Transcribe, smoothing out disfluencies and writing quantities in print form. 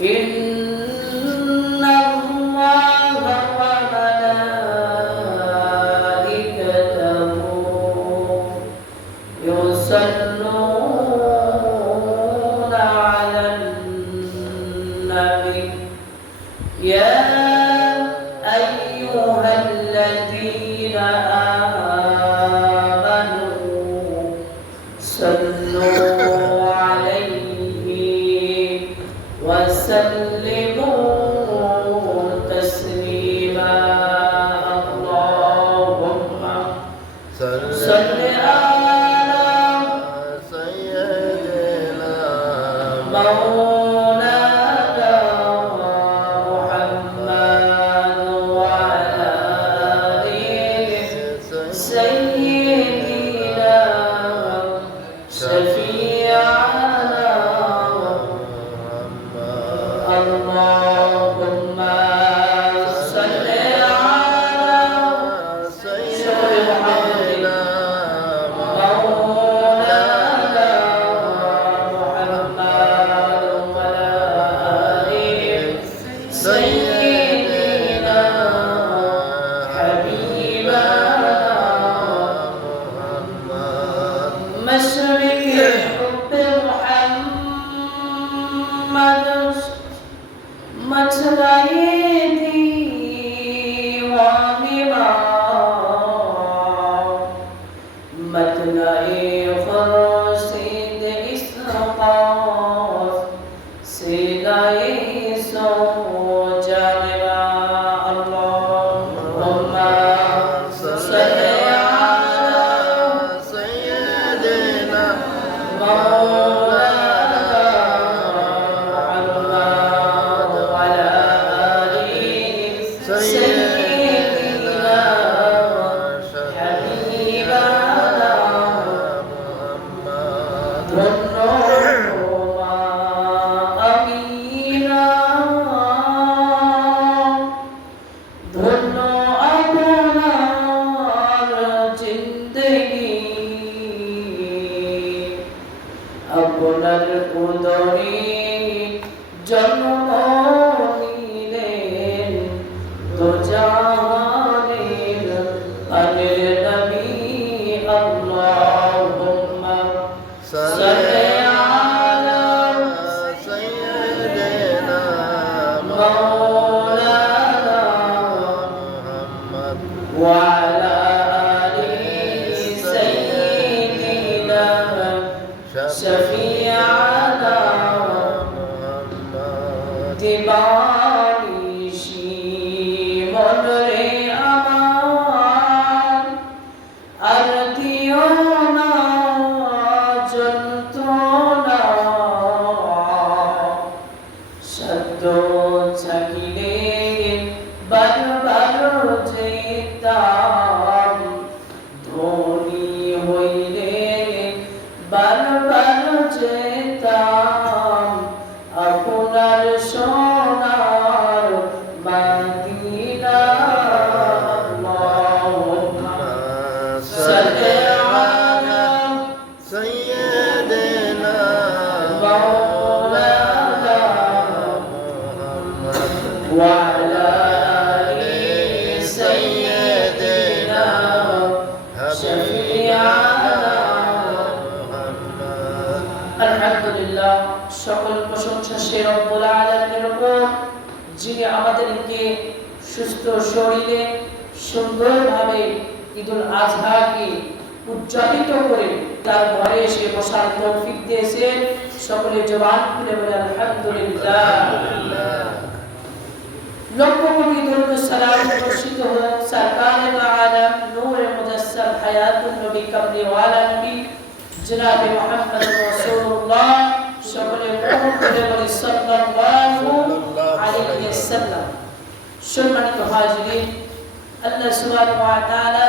إن الله وملائكته يصلون على النبي يا أيها الذين آمنوا صلوا عليه وسلموا تسليما اللهم صل على سيدنا مولانا محمد وعلى آله سيدنا شفيعنا اللهم صل على سيدنا مولانا محمد وعلى آله سيدنا حبيبنا مشرق حب محمد مجريدي ومما متنعي خرشيد إسقاط سيداي سوجانبا اللهم صل على سيدنا مولانا محمد وعلى آله سيدنا حبيبنا ধন্য আমিনা ধন্য আপনার জিন্দগি আপনার উদরে জন্ম নিলেন দো জাহানের আনের নবী আল্লাহুম্মা সাল্লি আলা سيدنا مولانا محمد وعلى آله سيدنا شفيعنا দিবানিশি মনরে আমার আর দিও না যন্ত্রণা শব্দ চাকিলে বারবার যেতাম ধনী হইলে বারবার যেতাম আপনার সোনার মদিনা আল্লাহুম্মা সাল্লি আলা سيدنا مولانا وعلى آله سيدنا شفيعنا আলহামদুলিল্লাহ সকল প্রশংসা সে রব্বুল আলামিনের উপর যিনি আমাদেরকে সুস্থ শরীরে সুন্দরভাবে ঈদুল আজহাকে উদযাপিত করে তার ঘরে এসে বসার তৌফিক দিয়েছেন সকলে জবান খুলে বলে আলহামদুলিল্লাহ লক্ষ কোটি দরুদ সালাম বর্ষিত হোক সরকারে আলম নূরে মুজাসসাম হায়াতুন নবী কামলি ওয়ালা নবী জনাব মুহাম্মদ রাসূলুল্লাহ সকলে কবুল করে বলি সাল্লাল্লাহু আলাইহি ওয়াসাল্লাম। সম্মানিত হাজিরিন, আল্লাহ সুবহানাহু ওয়া তাআলা